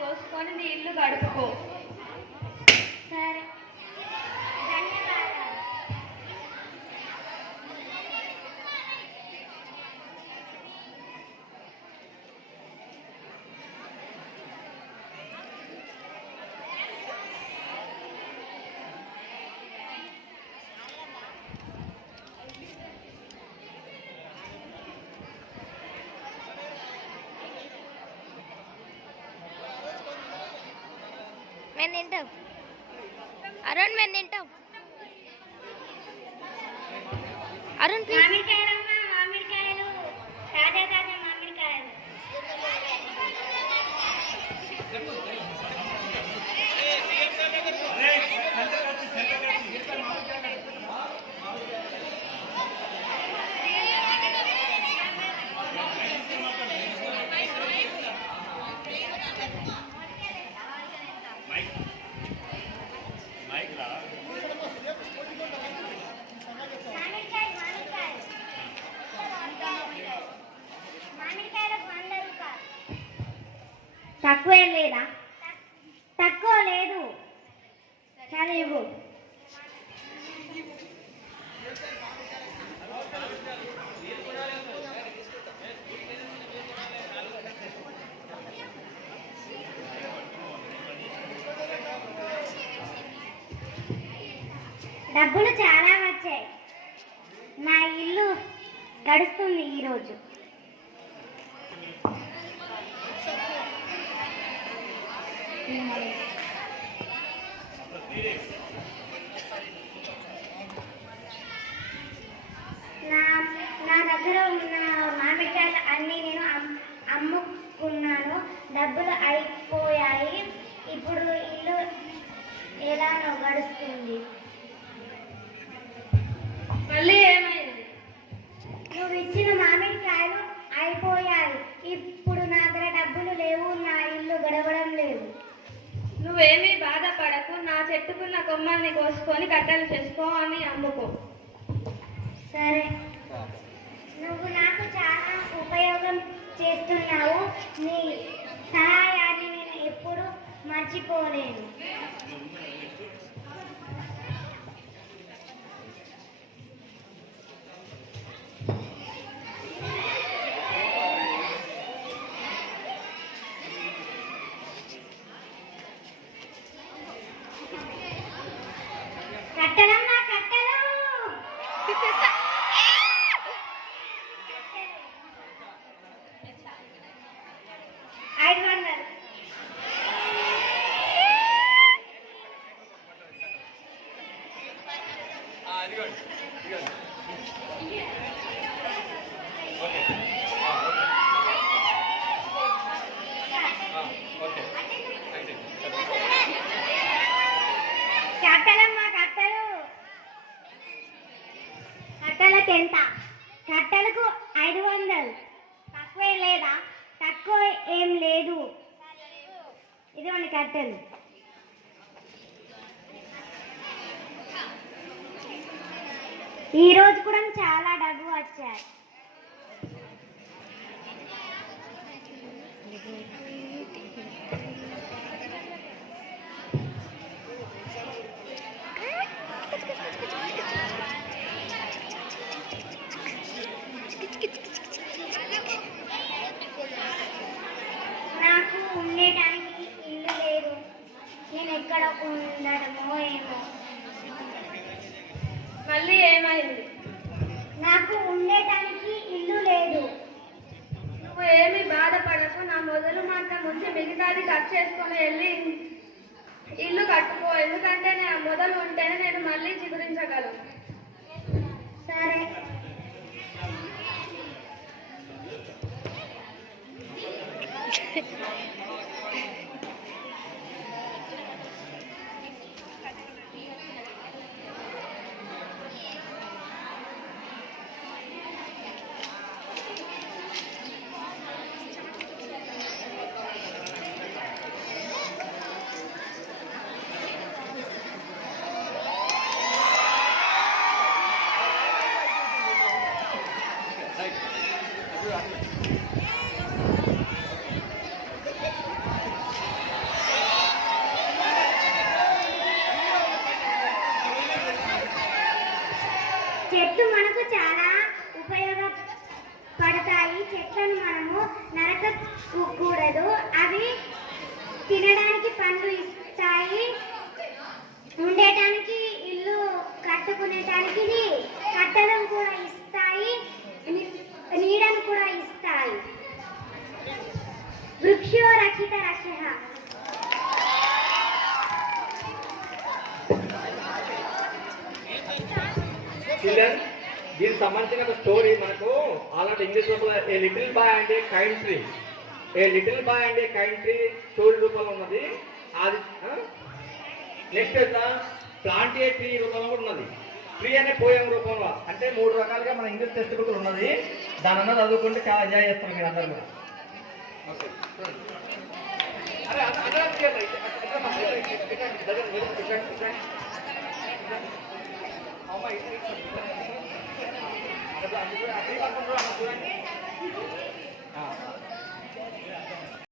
కోసుకొని నీ ఇల్లు గడుపుకో. సరే, ధన్యవాదాలు. మేము తింటాం. అరుణ్ మేము తింటాం. అరుణ్ మామిడికాయలమ్మా, మామిడికాయలు, తాజా తాజా మామిడికాయలు. తక్కువ ఏం లేదా? తక్కువ లేదు. సరే ఇవ్వు. డబ్బులు చాలా వచ్చాయి. నా ఇల్లు గడుస్తుంది ఈరోజు. నా దగ్గర ఉన్న మామిడికాయలు అన్నీ నేను అమ్ముకున్నాను. డబ్బులు అయిపోయాయి. ఇప్పుడు ఇల్లు ఎలానో గడుస్తుంది. మళ్ళీ ఏమైంది? నువ్వు ఇచ్చిన మామిడికాయలు అయిపోయాయి. ఇప్పుడు నా దగ్గర డబ్బులు లేవు. నా ఇల్లు గడవడం లేదు. నువ్వేమీ బాధపడకు. నా చెట్టుకున్న కొమ్మల్ని కోసుకొని కట్టెలు చేసుకో అని అమ్ముకో. సరే, నువ్వు నాకు చాలా ఉపయోగం చేస్తున్నావు. నీ సహాయాన్ని నేను ఎప్పుడు మర్చిపోలేను. కట్టెలమ్మా, కట్టెలు. 500. కట్టెలమ్మా, కట్టెలు. కట్టెలకు ఎంత? కట్టెలకు 500. తక్కువ లేదా? తక్కువ ఏం లేదు. ఇదిగోండి కట్టెలు. ఈరోజు కూడా చాలా డబ్బు వచ్చాయి. నాకు ఉండటానికి ఇల్లు లేదు. నేను ఎక్కడ ఉండడమో ఏమో. మళ్ళీ ఏమైంది? నాకు ఉండటానికి ఇల్లు లేదు. నువ్వు ఏమీ బాధపడకు. నా మొదలు మాత్రం ఉంచి మిగతాది కట్ చేసుకొని వెళ్ళి ఇల్లు కట్టుకో. ఎందుకంటే నేను మొదలు ఉంటేనే నేను మళ్ళీ చిగురించగలను. సరే. సంబంధించిన ఒక స్టోరీ మనకు ఆల్రెడీ ఇంగ్లీష్ రూపంలో a little boy and A kind tree, a little boy and A kind tree story రూపంలో ఉన్నది. అది నెక్స్ట్ ప్లాంట్ ఏ ట్రీ రూపంలో కూడా ఉన్నది. ట్రీ అనే పోయం రూపంలో అంటే 3 రకాలుగా మన ఇంగ్లీష్ టెక్స్ట్ బుక్ ఉన్నది. దాని అన్నది చదువుకుంటే చాలా ఎంజాయ్ చేస్తారు మీరు అందరు కూడా. ఓకే అరే